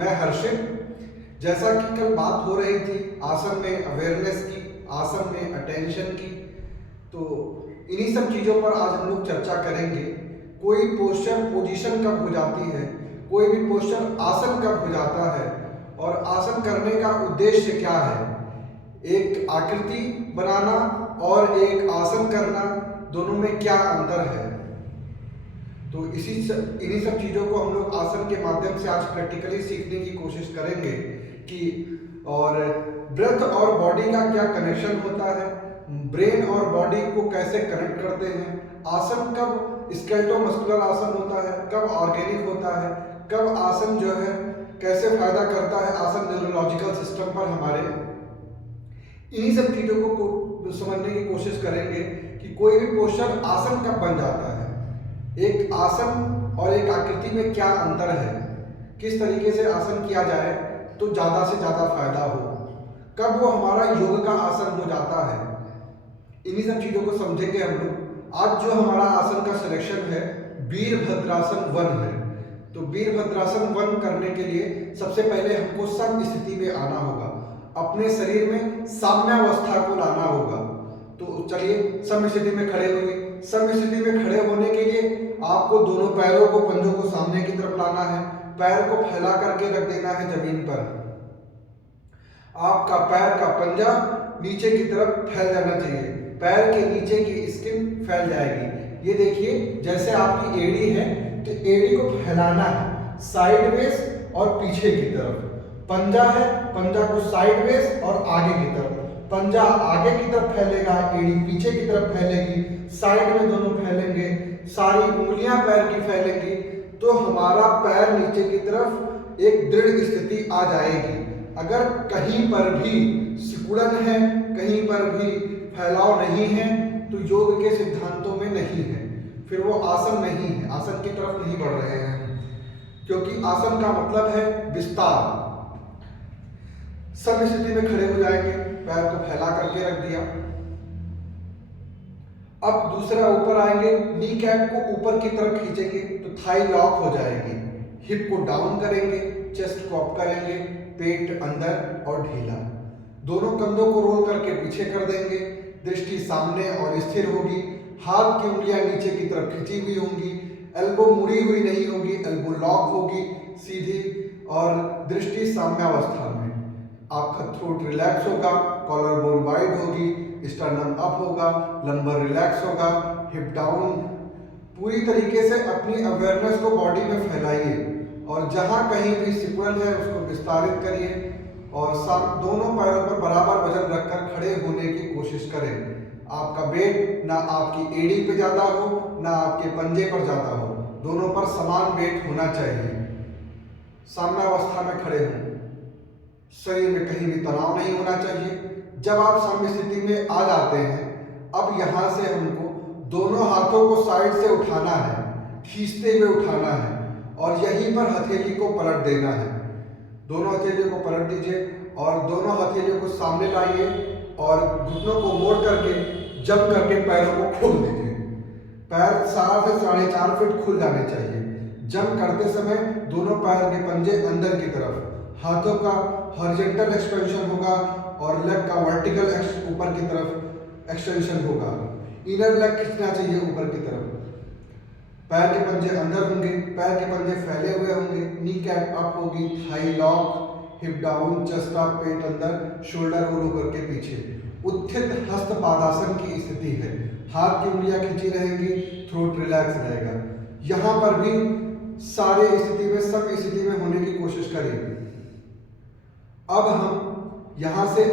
मैं हर्षित। जैसा कि कल बात हो रही थी आसन में अवेयरनेस की, आसन में अटेंशन की, तो इन्हीं सब चीज़ों पर आज हम लोग चर्चा करेंगे। कोई पोस्चर पोजीशन कब हो जाती है, कोई भी पोस्चर आसन कब हो जाता है और आसन करने का उद्देश्य क्या है। एक आकृति बनाना और एक आसन करना, दोनों में क्या अंतर है। तो इन्हीं सब चीज़ों को हम लोग आसन के माध्यम से आज प्रैक्टिकली सीखने की कोशिश करेंगे कि और ब्रेथ और बॉडी का क्या कनेक्शन होता है, ब्रेन और बॉडी को कैसे कनेक्ट करते हैं, आसन कब स्केलेटो मस्कुलर आसन होता है, कब ऑर्गेनिक होता है, कब आसन जो है कैसे फायदा करता है आसन न्यूरोलॉजिकल सिस्टम पर हमारे। इन्हीं सब चीज़ों को समझने की कोशिश करेंगे कि कोई भी पोस्चर आसन कब बन जाता है, एक आसन और एक आकृति में क्या अंतर है, किस तरीके से आसन किया जाए तो ज़्यादा से ज़्यादा फायदा हो, कब वो हमारा योग का आसन हो जाता है। इन्हीं सब चीज़ों को समझेंगे हम लोग। आज जो हमारा आसन का सिलेक्शन है वीरभद्रासन 1 है। तो वीरभद्रासन 1 करने के लिए सबसे पहले हमको सम स्थिति में आना होगा, अपने शरीर में साम्यावस्था को लाना होगा। तो चलिए सम स्थिति में खड़े होइए। सम स्थिति में खड़े होने के लिए आपको दोनों पैरों को, पंजों को सामने की तरफ लाना है, पैर को फैला करके रख देना है जमीन पर। आपका पैर का पंजा नीचे की तरफ फैल जाना चाहिए, पैर के नीचे की स्किन फैल जाएगी। ये देखिए जैसे आपकी एड़ी है तो एड़ी को फैलाना है साइडवेज और पीछे की तरफ। पंजा है, पंजा को साइडवेज और आगे की तरफ। पंजा आगे की तरफ फैलेगा, एड़ी पीछे की तरफ फैलेगी, साइड में दोनों फैलेंगे, सारी उंगलियां पैर की फैलेंगी, तो हमारा पैर नीचे की तरफ एक दृढ़ स्थिति आ जाएगी। अगर कहीं पर भी सिकुड़न है, कहीं पर भी फैलाव नहीं है तो योग के सिद्धांतों में नहीं है, फिर वो आसन नहीं है, आसन की तरफ नहीं बढ़ रहे हैं, क्योंकि आसन का मतलब है विस्तार। सब स्थिति में खड़े हो जाएंगे, पैर को फैला करके रख दिया। अब दूसरा ऊपर आएंगे, नी कैप को ऊपर की तरफ खींचेंगे तो थाई लॉक हो जाएगी। हिप को डाउन करेंगे, चेस्ट को अप करेंगे, पेट अंदर और ढीला। दोनों कंधों को रोल करके पीछे कर देंगे, दृष्टि सामने और स्थिर होगी। हाथ की उंगलियां नीचे की तरफ खींची हुई होंगी, एल्बो मुड़ी हुई नहीं होगी, एल्बो लॉक होगी सीधी और दृष्टि साम्यावस्था में। आपका थ्रोट रिलैक्स होगा, कॉलर बोन वाइड होगी, स्टर्नम अप होगा, लंबर रिलैक्स होगा, हिप डाउन। पूरी तरीके से अपनी अवेयरनेस को बॉडी में फैलाइए और जहां कहीं भी सिकुड़न है उसको विस्तारित करिए और दोनों पैरों पर बराबर वजन रखकर खड़े होने की कोशिश करें। आपका वेट ना आपकी एड़ी पे ज्यादा हो ना आपके पंजे पर ज्यादा हो, दोनों पर समान वेट होना चाहिए। साम्यावस्था में खड़े हों, शरीर में कहीं भी तनाव नहीं होना चाहिए। जब आप साम्य स्थिति में आ जाते हैं, अब यहाँ से हमको दोनों हाथों को साइड से उठाना है, खींचते हुए उठाना है और यहीं पर हथेली को पलट देना है। दोनों हथेलियों को पलट दीजिए और दोनों हथेलियों को सामने लाइए और घुटनों को मोड़ करके जम करके पैरों को खोल दीजिए। पैर 4 से 4.5 फीट खुल जाने चाहिए। जम करते समय दोनों पैर के पंजे अंदर की तरफ, हाथों का हॉरिजॉन्टल एक्सपेंशन होगा और लेग का वर्टिकल ऊपर की तरफ एक्सटेंशन होगा। इनर लेग खींचना चाहिए ऊपर की तरफ। पैर के पंजे अंदर होंगे, पैर के पंजे फैले हुए होंगे, नी कैप अप होगी, thigh lock, hip down, chest up, पेट अंदर, शोल्डर रोल होकर के पीछे। उत्थित हस्त पादासन की स्थिति है, हाथ की उंगलियां खींची रहेंगी, थ्रोट रिलैक्स रहेगा। यहां पर भी सारे स्थिति में, सब स्थिति में होने की कोशिश करेंगे। अब हम यहां से